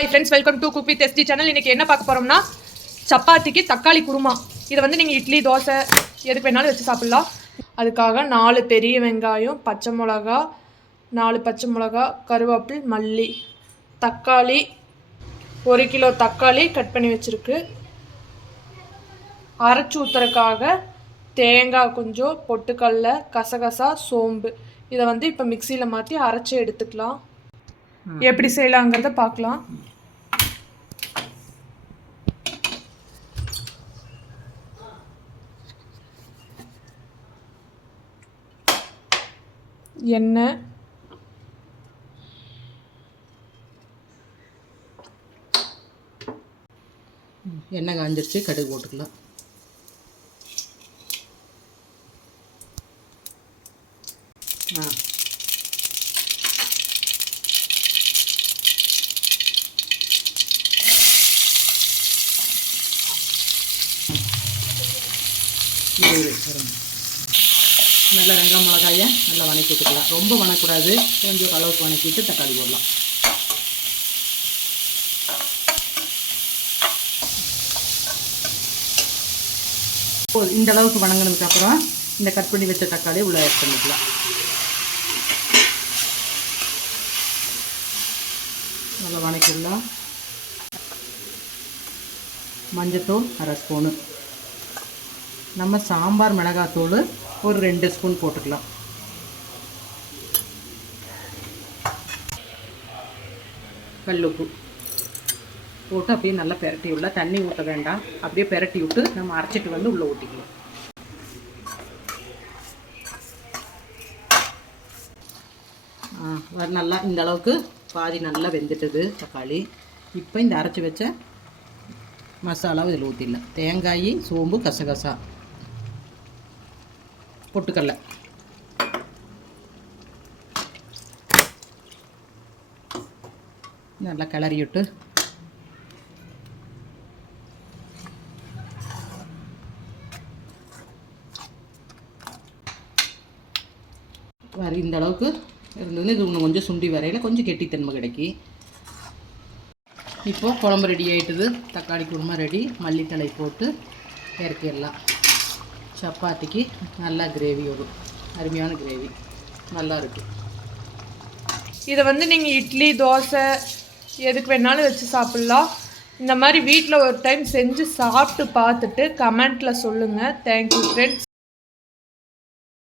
Hi friends, welcome to Cook with SD channel. இன்னைக்கு என்ன பார்க்க போறோம்னா சப்பாத்திக்கு தக்காளி குருமா. இத வந்து நீங்க இட்லி, தோசை எதுக்கு வேணாலும் வச்சு சாப்பிடலாம். அதுக்காக 4 பெரிய வெங்காயம், பச்சை மிளகாய், 4 பச்சை மிளகாய், கருவேப்பிலை, மல்லி, தக்காளி 1 கிலோ தக்காளி கட் பண்ணி வச்சிருக்கு. அரைச்சு ஊத்துறதுக்காக தேங்காய் கொஞ்சம், பொட்டுக்கடலை, கசகசா, சோம்பு. இதை வந்து இப்போ மிக்சியில் மாற்றி அரைச்சி எடுத்துக்கலாம். எப்படி செய்யலாங்கிறத பார்க்கலாம். எண்ணெய், எண்ணெய் காஞ்சிருச்சு, கடுகு போட்டுக்கலாம். நல்லா வெங்காயம் மிளகாயை நல்லா வணக்கி விட்டுக்கலாம். ரொம்ப வணக்கூடாது, கொஞ்சம் அளவுக்கு வணக்கிட்டு தக்காளி போடலாம். இந்த அளவுக்கு வணங்கினதுக்கப்புறம் இந்த கட் பண்ணி வச்ச தக்காளியை உள்ளே ஆட் பண்ணிக்கலாம். நல்லா வணக்கிடலாம். மஞ்சத்தூள் 1/2 ஸ்பூனு, நம்ம சாம்பார் மிளகாத்தூள் ஒரு 2 ஸ்பூன் போட்டுக்கலாம். கல்லுப்பு போட்டு அப்படியே நல்லா பெரட்டி விடல. தண்ணி ஊற்ற வேண்டாம், அப்படியே பெரட்டி விட்டு நம்ம அரைச்சிட்டு வந்து உள்ளே ஊற்றிக்கலாம். நல்லா இந்த அளவுக்கு பாதி நல்லா வெந்துட்டுது தக்காளி. இப்போ இந்த அரைச்சி வச்ச மசாலாவை இதில் ஊற்றிடலாம். தேங்காய், சோம்பு, கசகசா, பொட்டுக்கடலை, நல்லா கிளறி விட்டு இந்த அளவுக்கு இருந்ததுன்னு இது இன்னும் கொஞ்சம் சுண்டி வரையில் கொஞ்சம் கெட்டித்தன்மை கிடைக்கி. இப்போது குழம்பு ரெடி ஆகிட்டுது. தக்காளி குருமா ரெடி. மல்லித்தழை போட்டு இறக்கிடலாம். சப்பாத்திக்கு நல்லா கிரேவி வரும், அருமையான கிரேவி, நல்லா இருக்குது. இதை வந்து நீங்கள் இட்லி, தோசை எதுக்கு வேணாலும் வச்சு சாப்பிட்லாம். இந்த மாதிரி வீட்டில் ஒரு டைம் செஞ்சு சாப்பிட்டு பார்த்துட்டு கமெண்ட்டில் சொல்லுங்கள். Thank you friends.